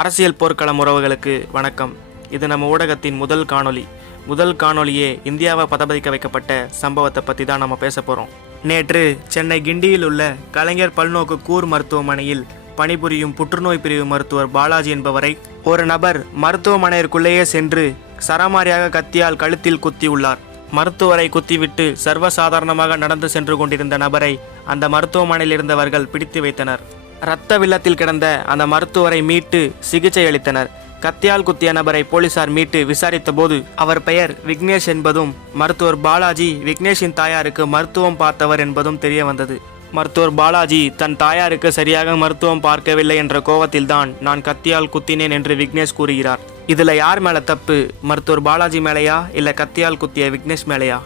அரசியல் போர்க்களம் உறவுகளுக்கு வணக்கம். இது நம்ம ஊடகத்தின் முதல் காணொளி. முதல் காணொளியே இந்தியாவை பதபதிக்க வைக்கப்பட்ட சம்பவத்தை பற்றி தான் நம்ம பேச போகிறோம் நேற்று சென்னை கிண்டியில் உள்ள கலைஞர் பல்நோக்கு கூர் மருத்துவமனையில் பணிபுரியும் புற்றுநோய் பிரிவு மருத்துவர் பாலாஜி என்பவரை ஒரு நபர் மருத்துவமனையிற்குள்ளேயே சென்று சரமாரியாக கத்தியால் கழுத்தில் குத்தியுள்ளார் மருத்துவரை குத்திவிட்டு சர்வசாதாரணமாக நடந்து சென்று கொண்டிருந்த நபரை அந்த மருத்துவமனையில் இருந்தவர்கள் பிடித்து வைத்தனர். இரத்த வெள்ளத்தில் கிடந்த அந்த மருத்துவரை மீட்டு சிகிச்சை அளித்தனர். கத்தியால் குத்திய நபரை போலீசார் மீட்டு விசாரித்தபோது அவர் பெயர் விக்னேஷ் என்பதும் மருத்துவர் பாலாஜி விக்னேஷின் தாயாருக்கு மருத்துவம் பார்த்தவர் என்பதும் தெரிய வந்தது. மருத்துவர் பாலாஜி தன் தாயாருக்கு சரியாக மருத்துவம் பார்க்கவில்லை என்ற கோவத்தில்தான் நான் கத்தியால் குத்தினேன் என்று விக்னேஷ் கூறுகிறார். இதுல யார் மேல தப்பு? மருத்துவர் பாலாஜி மேலையா? இல்ல கத்தியால் குத்திய விக்னேஷ் மேலையா?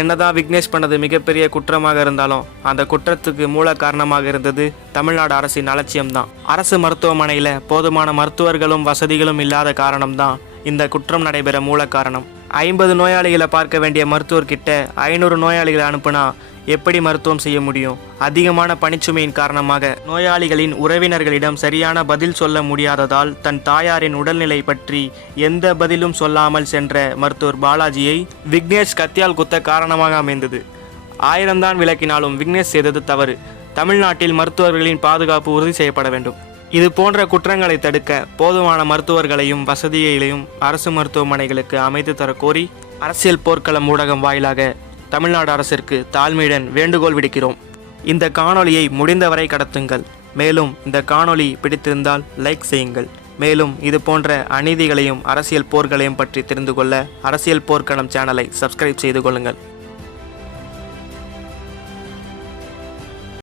என்னதான் விக்னேஷ் பண்ணது மிகப்பெரிய குற்றமாக இருந்தாலும் அந்த குற்றத்துக்கு மூல காரணமாக இருந்தது தமிழ்நாடு அரசின் அலட்சியம்தான். அரசு மருத்துவமனையில் போதுமான மருத்துவர்களும் வசதிகளும் இல்லாத காரணம்தான் இந்த குற்றம் நடைபெற மூல காரணம். ஐம்பது நோயாளிகளை பார்க்க வேண்டிய மருத்துவர்கிட்ட ஐநூறு நோயாளிகளை அனுப்புனா எப்படி மருத்துவம் செய்ய முடியும்? அதிகமான பணிச்சுமையின் காரணமாக நோயாளிகளின் உறவினர்களிடம் சரியான பதில் சொல்ல முடியாததால் தன் தாயாரின் உடல்நிலை பற்றி எந்த பதிலும் சொல்லாமல் சென்ற மருத்துவர் பாலாஜியை விக்னேஷ் கத்தியால் குத்த காரணமாக அமைந்தது. ஆயிரம்தான் விளக்கினாலும் விக்னேஷ் செய்தது தவறு. தமிழ்நாட்டில் மருத்துவர்களின் பாதுகாப்பு உறுதி செய்யப்பட வேண்டும். இது போன்ற குற்றங்களை தடுக்க போதுமான மருத்துவர்களையும் வசதிகளையும் அரசு மருத்துவமனைகளுக்கு அமைத்து தர கோரி அரசியல் போர்க்களம் ஊடகம் வாயிலாக தமிழ்நாடு அரசிற்கு தாழ்மையுடன் வேண்டுகோள் விடுக்கிறோம். இந்த காணொலியை முடிந்தவரை கடத்துங்கள். மேலும் இந்த காணொளி பிடித்திருந்தால் லைக் செய்யுங்கள். மேலும் இது போன்ற அநீதிகளையும் அரசியல் போர்களையும் பற்றி தெரிந்து கொள்ள அரசியல் போர்க்களம் சேனலை சப்ஸ்கிரைப் செய்து கொள்ளுங்கள்.